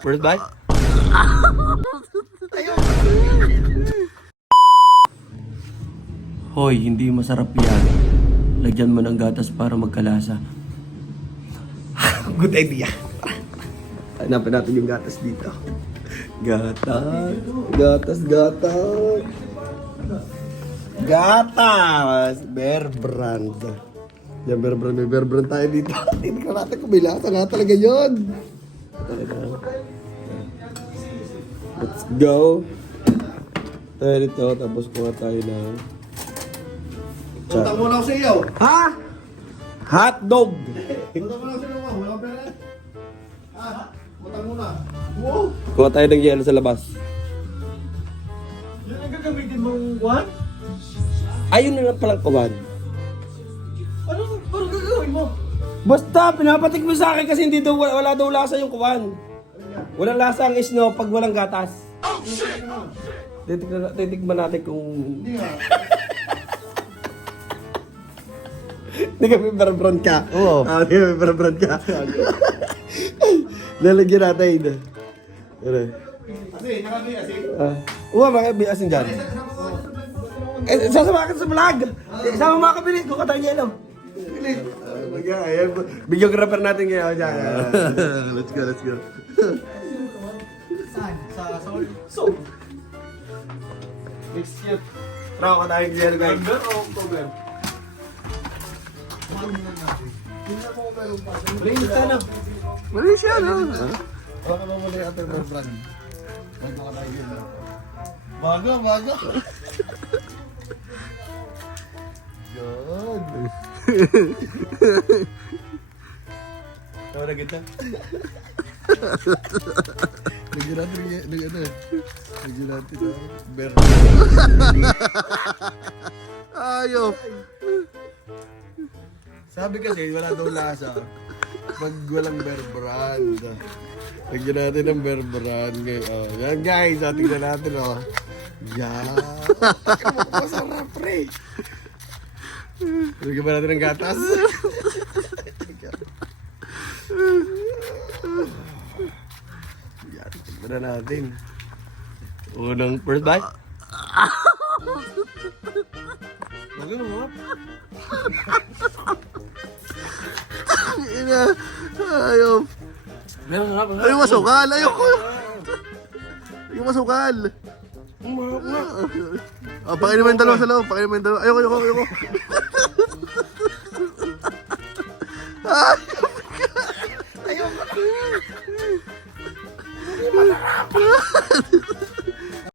First bite? Hoy, hindi masarap yan. Lagyan mo ng gatas para magkalasa. Good idea. Hanapin natin yung gatas dito. Gatas. Gatas, gatas. Gatas! Bear Brand. Yan, Bear Brand. May Bear Brand tayo dito. Tingnan natin kung may lasa nga talaga yun. Let's go. Tayo dito. Tapos kuha tayo ng... Utang muna ako sa iyo. Ha? Hot dog. Utang muna ako sa iyo. Wala kang pera. Utang muna. Wow. Kuha tayo ng yelo sa labas. Yan ang gagamitin mong kuhan? Ayun na lang palang kawan. Anong gagawin mo? Basta, pinapatik mo sa akin kasi hindi daw, wala daw lasa yung kawan. Walang lasa ang snow pag walang gatas. Oh, shit! Titikman natin kung... Hindi nga. Hindi ka may barbrand ka. Oo. Hindi ka may barbrand ka. Lalagyan natin. Ano? Asin, nakabili asin. Uwa, mga biasin dyan. Sasama ka sa vlog. Sama mga kabili. Kung katang yelo. Videographer natin ngayon. Let's go, let's go. Saan? Sa Seoul? So, next year. Trawa ka tayo ngayon, guys. November o October? Malaysia na. Malaysia, no? Wala ka ba muna yung other brand? Huwag na ka tayo yun. Bago, bago. Yun. Tawa na kita. Lagyan natin Lagyan natin bear. Ayop. Sabi kasi wala daw lasa pag walang Bear Brand. Lagyan natin ng Bear Brand ngayon. Oh, yan guys, tingnan natin oh. Yan. Masarap pre. Lagyan ba natin ng gatas? Yan, tingnan natin. Unang first bite. Lagyan mo. Ina. Ayop. Meron nga ba? Ayok masukal. Ayoko. Ayoko masukal. Pakainin mo yung dalawa sa loob. Pakainin mo yung dalawa. Ayoko, ayoko, ayoko. Ayoko.